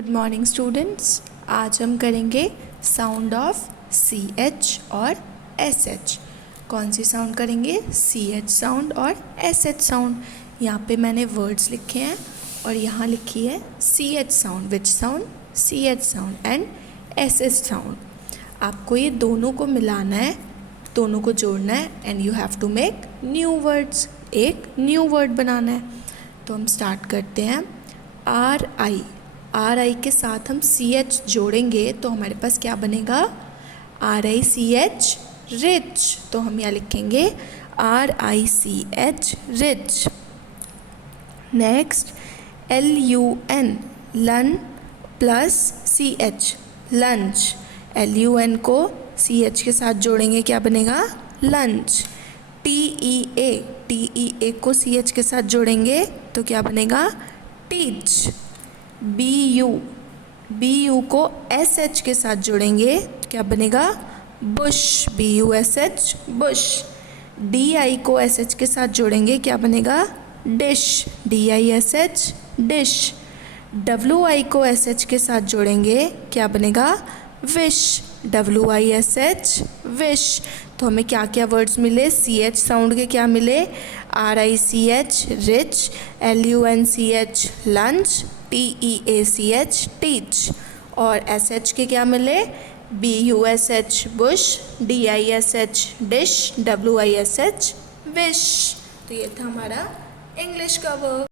Good morning students. आज हम करेंगे साउंड ऑफ सी एच और एस एच। कौन सी साउंड करेंगे? सी एच साउंड और एस एच साउंड। यहाँ पे मैंने वर्ड्स लिखे हैं और यहाँ लिखी है C H sound, which sound? C H sound and S H sound. आपको ये दोनों को मिलाना है, दोनों को जोड़ना है and you have to make new words. एक न्यू वर्ड बनाना है। तो हम स्टार्ट करते हैं। आर आई के साथ हम सी एच जोड़ेंगे तो हमारे पास क्या बनेगा? RICH rich. तो हम यहाँ लिखेंगे RICH रिच। नेक्स्ट LUN लन प्लस CH लंच। LUN को CH के साथ जोड़ेंगे, क्या बनेगा? लंच। TEA को CH के साथ जोड़ेंगे तो क्या बनेगा? टीच। BU को SH के साथ जोड़ेंगे क्या बनेगा? बुश। BUSH Bush. DI को SH के साथ जोड़ेंगे क्या बनेगा? डिश। DISH dish. WI को SH के साथ जोड़ेंगे क्या बनेगा? विश। WISH wish. तो हमें क्या क्या वर्ड्स मिले? CH साउंड के क्या मिले? RICH rich, LUNCH lunch, TEACH teach. और SH के क्या मिले? BUSH Bush, DISH dish, WISH wish. तो ये था हमारा इंग्लिश का वर्ड।